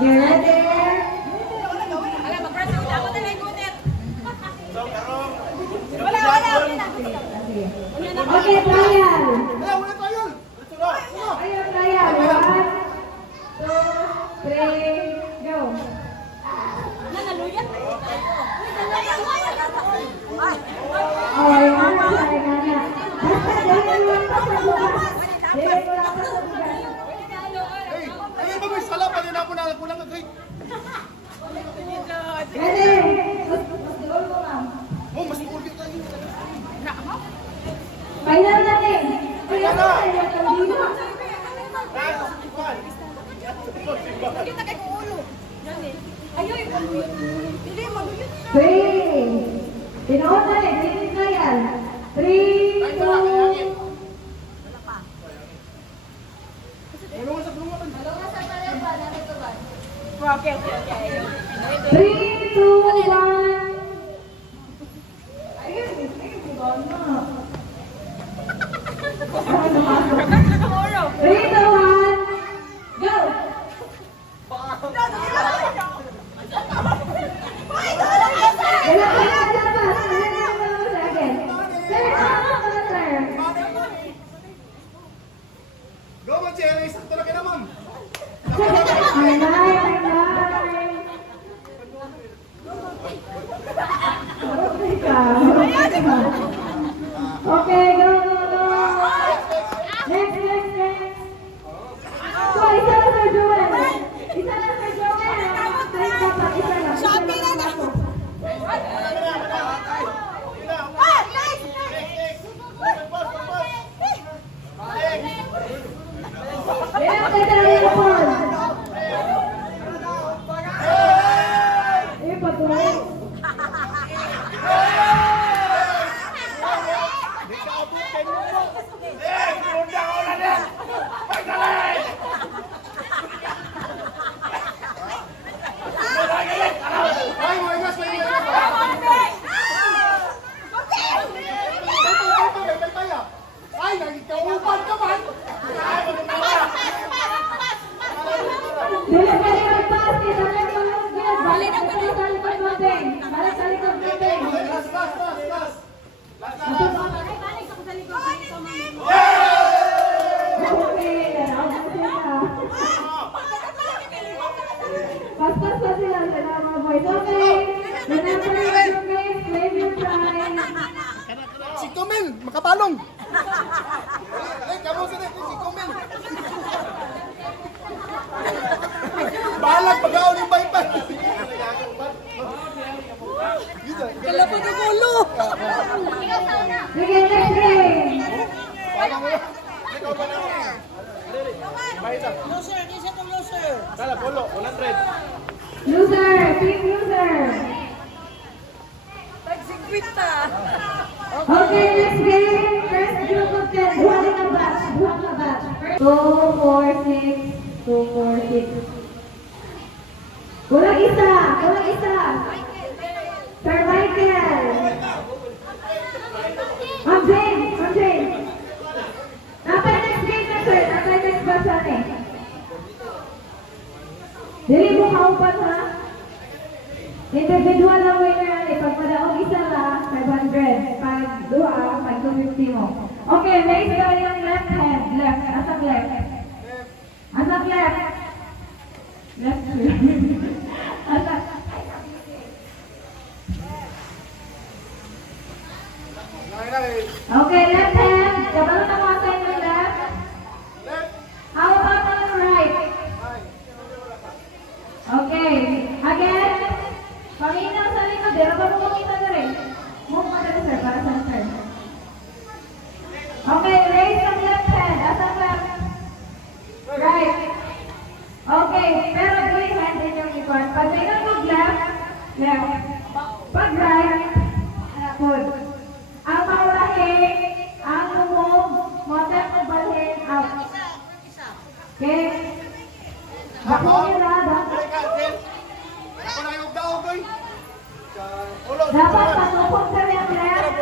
You ready? Okay, trial. Ayun, trial. 1, 2, 3, go. Oh, yung mga sa kanya. Basta dahil lang pa sa bukas. Dahil mo lang pa sa bukas. Ay, ba may sala pa din ako na kulang ka kay. Ready? Mas dulo mo, ma'am. Oh, mas urgent tayo. Final natin. Kaya na tayo kaldino. Three. Tinood na rin. Three na yan. 3, 2. Ulungan sa bulungan. Okay. 3, 2, 1. Ayun. Ayun. Diba na? 3, 2, 1. Go! Go, man, Cherry. Sakto na kayo, ma'am. Okay, go, go, go. Next. So, isa na Sir Joel. Isa na Sir Joel. Isa na. Shopping na na. Yan, tayo na Paul. Patuloy. Ay, may gas, may gas. Ay, nagkaupan ka man. Dili ka rin magpass. Kita lang yung lugyan. Balik ang balik sa likod natin. Balik sa likod natin. Last. Okay, naraw mo sila. Pas pa sila sa mga boys. Okay. Remember your games, claim your prize. Si Kumil, makapalong. Ay, kamo sa rin, si Kumil. Balag pag-aon yung baypay. Kalapag ang ulo. Sige, next game. Loser, isa kong loser. Sala, polo, 100. Loser, team loser. Tag-sigwita. Okay, next game. First group of 10. Buwan na batch. 2, 4, 6. 2, 4, 6. Kulang isa. Sir Michael. Ma'am Jane. Napay next game na, sir. Napay next batch na eh. Dili mo kaupat, ha? Individual lang winner eh. Pag madaong isa lang, 500. Pag dua, 250 mo. Okay, raise your left hand. Left. Asang left? Asang left? Left. Asang. Okay, left hand. Kabalo na mga tayo ng left. How about on the right? Okay. Again. Paminaw sa likod. Pero ba mo kita na rin? Move mo na sir. Para sa sir. Okay. Raise ang left hand. Asang left? Right. Okay. Pero doing hand in yung ikon. Pag may nag left. Pag right. Good. Ang maulahi, ang move, motor mo balhin, out. Okay? Bako nila, bako. Ako na yung daw, boy. Ulo. Dapat patupong sa yung left.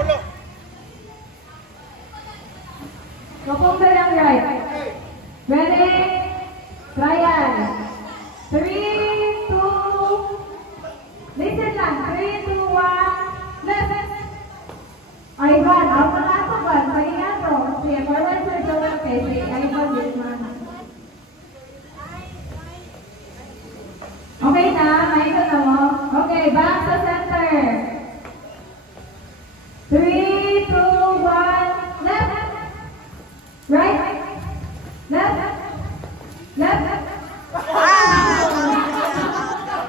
Tupong sa yung right. Ready? Trial. 3, Ibon, this one. Okay na, maikot na mo. Okay, back sa center. 3, 2, 1, left. Right. Left. Left.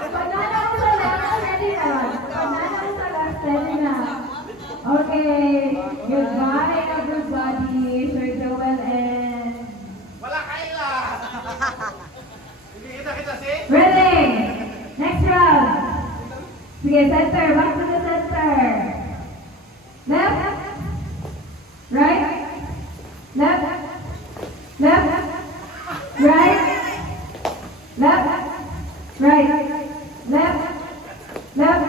Banana ko sa left, steady na. Banana ko sa left, steady na. Okay, goodbye everybody, Sir Joel and... Wala kaila! Hindi kita si? Ready! Next round! Sige, center, back to the center. Left. Right. Left. Left. Right. Left. Right. Left. Left.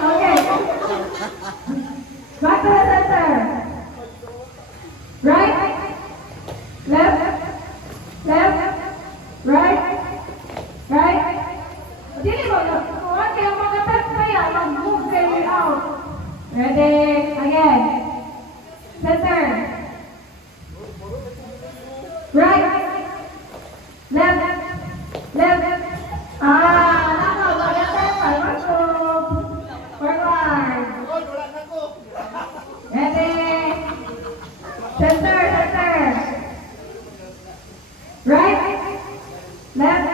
Okay. Back to the center. Right. Left. Left. Right. Right. Dili mo na. Kuhan kayo mga tap kaya. Mag-move kayo out. Ready? Again. Center. Right. Left. Left. Nako. Mag-tap. Mag-move. Forward. Oy, wala na ko! Ready? Center, center. Right, left,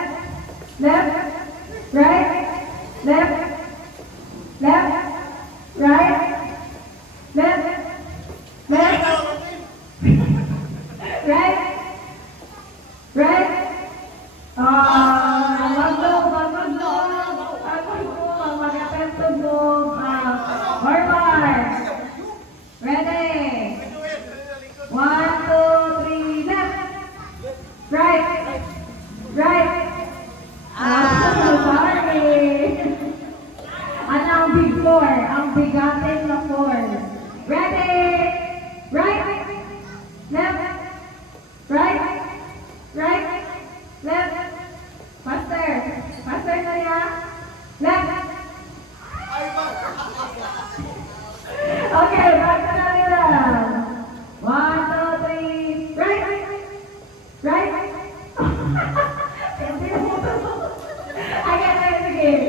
left, right, left, left, right, left, left, right, right. Mag-move, mag-move, mag-move, mag-attempt to move. Forward. Ready? 1, 2, 3, left. Right. Right. Sorry. Ano ang big four? Ang bigatin na four. Ready? Right. Left. Right. Right. Left. Faster. Faster na yan. Left. Okay, back to the middle. 1, 2, 3. Right. Right. Again, again.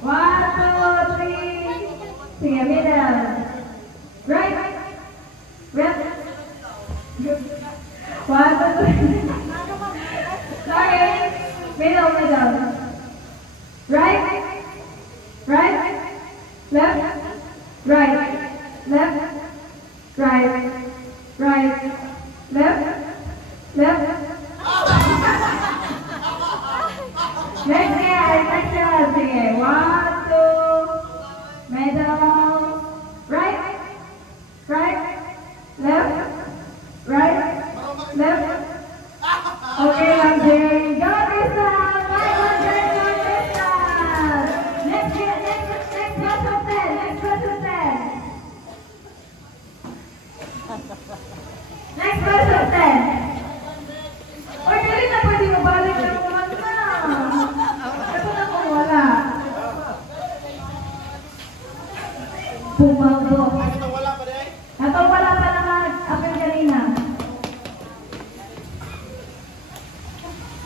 1, 2, 3. Sige, middle. Right. Left. 1, 2, 3. Sorry. Middle, middle. Right. Right. Left. Right. Left. Right. Right. Left. Left. Next year, next year. Sige. 1, 2. Middle. Right. Right. Left. Right. Left. Okay, lang din. Go, Crystal! Bye, Crystal! Go, Crystal! Next year, next class of 10. Next class of 10. Next class of 10. Oy, dali na pwede mabalik na naman na. Ito na kung wala. Pumaldo. Ito wala pa rin? Ito wala pa naman. Apel kanina.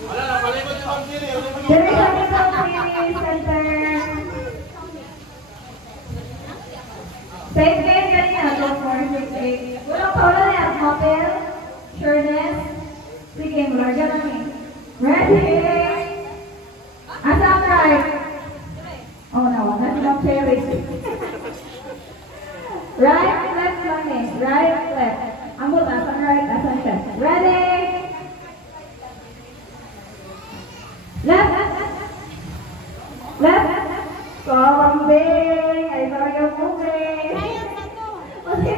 Wala na, palikot yung pag-pili. There is a middle please, center. Same game kanina. 2, 4, 6, 8. Walang paula na yan. Apel. Sureness. Sige, larga na ni. Ready? Asa ang right? Oh no, that's not cherry. Right, left lang eh. Right, left. Amot, asa ang right, asa ang left. Ready? Left. Left. Kambing. Ay, talaga moving. Okay,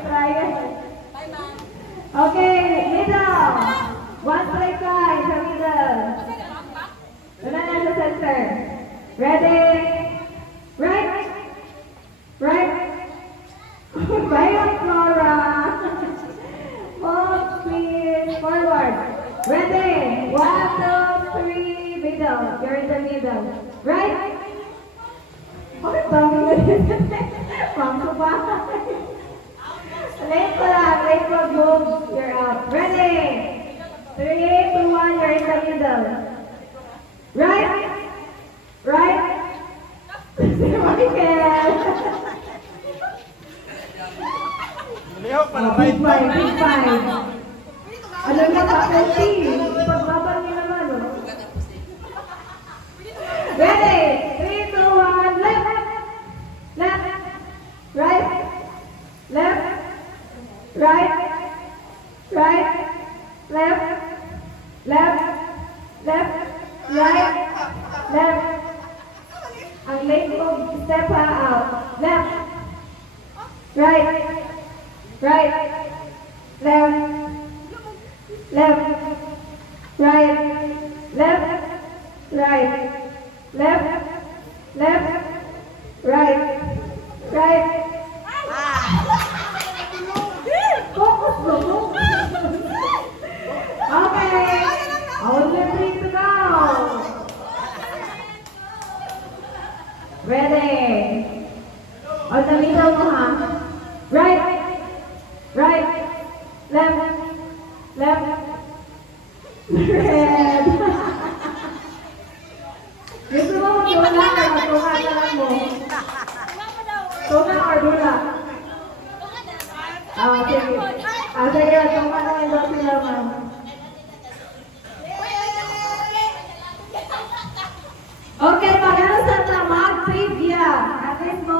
trial. Okay, middle. 1 straight line sa middle. Doon na sa center. Ready? Right? Right? Bayon, Flora. Move, please. Forward. Ready? 1, 2, 3. Middle. You're in the middle. Right? Okay, dami na din. Pang bahay. Late pa lang. Late mag-move. You're out. Ready? 3, 2, 1. You're in the middle. Right? Right? Si Michael. Lihok pa na Big five, big five. Ano na faculty? Pagbabal niyo naman, oh. Ready? 3, 2, 1. Left. Left. Right. Left. Right. Right. Left. Left. Left. Right. Left. Ang late mo, step ha out. Left. Right. Right. Left. Left. Right. Left. Right. Left. Left. Right. Right. Focus, bro. Okay. Only 3 to go. Ready. On the middle mo ha. Right. Right. Left. Left. Red. Gusto mo tuna or tuna na lang mo? Tuna or dula? Sige. Sige, tuna na lang daw sila, ma'am. Okay, pag-alas na mag-trivia. At least mo